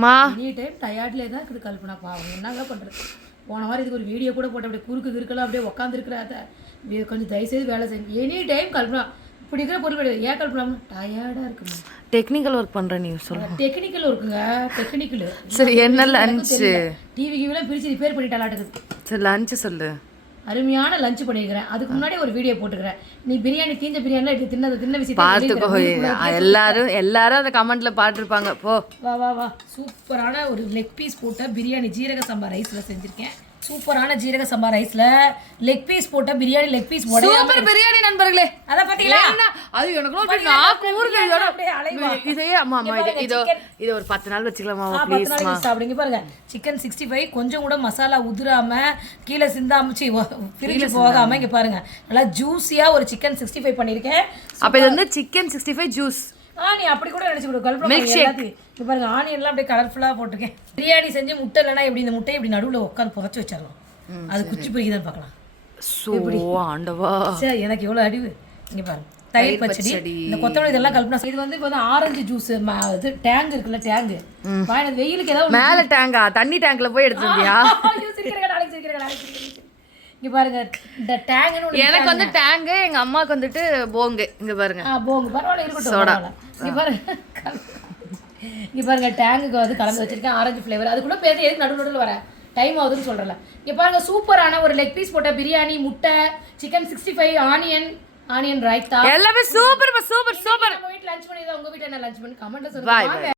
மா any time டயர்ட்லேயே தான் இருக்குது கல்பனா பாவம். என்னங்க பண்ணுறது? போன வாரம் இதுக்கு ஒரு வீடியோ கூட போட்டு அப்படியே குறுக்கு இருக்கலாம் அப்படியே உட்காந்துருக்குறாத கொஞ்சம் தயவுசெய்து வேலை செய்யுங்க. எனி டைம் கல்பனா இப்படி இருக்கிற பொருள் கிடையாது. ஏன் கல்பனா டயர்டாக இருக்குமா? டெக்னிக்கல் ஒர்க் பண்ணுறேன் நீ சொல்லு. டெக்னிக்கல் ஒர்க்குங்க டெக்னிக்கல். சரி என்ன லஞ்சு? டிவி கிவிலாம் பிரித்து ரிப்பேர் பண்ணிட்டாலாட்டுக்குது. சரி லஞ்சு சொல்லு. அருமையான லஞ்ச் பண்ணியிருக்கிறேன். அதுக்கு முன்னாடி ஒரு வீடியோ போட்டுக்கிறேன். நீ பிரியாணி தீஞ்ச பிரியாணிலாம் எடுத்து தின்ன விஷயம் பார்த்துக்கோ. எல்லாரும் அந்த கமெண்ட்ல பாத்துருப்பாங்க. போ வா வா வா. சூப்பரான ஒரு லெக் பீஸ் போட்ட பிரியாணி ஜீரக சம்பா ரைஸ்ல செஞ்சிருக்கேன். சூப்பரான ஜீரக சம்பா ரைஸ்ல லெக் பீஸ் போட்ட biryani. Leg piece super biryani நண்பர்களே. அத பாத்தீங்களா? அது எனக்கு நாக்கு ஊறுது. இதே அம்மா இது ஒரு 10 நாள் வச்சுக்கலாமா ப்ளீஸ்? 10 நாள் சாப்பிடுங்க. பாருங்க சிக்கன் 65 கொஞ்சம் கூட மசாலா உதிராம கீழே சிந்தாம பிரிஞ்சு போகாம இங்க பாருங்க நல்லா ஜூஸியா ஒரு சிக்கன் 65 பண்ணிருக்கேன். அப்ப இது வந்து சிக்கன் 65 ஜூஸ். நீ அப்படி கூட நினைச்சு கொடு. கல்பனா பாருங்க ஆனியன்லாம் அப்படியே கலர்ஃபுல்லாக போட்டிருக்கேன். பிரியாணி செஞ்சு முட்டை இல்லைன்னா எப்படி இந்த முட்டையை இப்படி நடுவில் உட்காந்து புதைச்சி வச்சிடலாம். அது குச்சி பிடிக்குதான்னு பார்க்கலாம். ஆண்டவா சரி எனக்கு எவ்வளோ அடிவு. இங்கே பாருங்க தயிர் பச்சடி இந்த கொத்தமல்லி இதெல்லாம் கல்பனா. இது வந்து இப்போ வந்து ஆரஞ்சு ஜூஸ் இது டேங்க் இருக்குல்ல டேங்கு வெயிலுக்கு ஏதாவது மேலே டேங்கா தண்ணி டேங்க்ல போய் எடுத்துருந்தியா? இங்க பாருங்க இந்த டேங்க்னு எனக்கு வந்து டேங்க் எங்க அம்மாக்கு வந்துட்டு போங்கு. இங்க பாருங்க போங்கு பரவாயில்ல இருக்கட்டும் பரவாயில்ல. இங்க பாருங்க டேங்குக்கு வந்து கலந்து வச்சிருக்கேன் ஆரஞ்சு ஃப்ளேவர். அதுக்குள்ள பேச எதுக்கு நடுவில் வர டைம் ஆகுதுன்னு சொல்றல. இங்க பாருங்க சூப்பரான ஒரு லெக் பீஸ் போட்ட பிரியாணி முட்டை சிக்கன் 65 ஆனியன் ரைத்தா எல்லாமே சூப்பர் சூப்பர் சூப்பர். நம்ம வீட்ல லஞ்ச் பண்ணியதா உங்க வீட்ல என்ன லஞ்ச் பண்ணி கமெண்ட்ல சொல்லுங்க.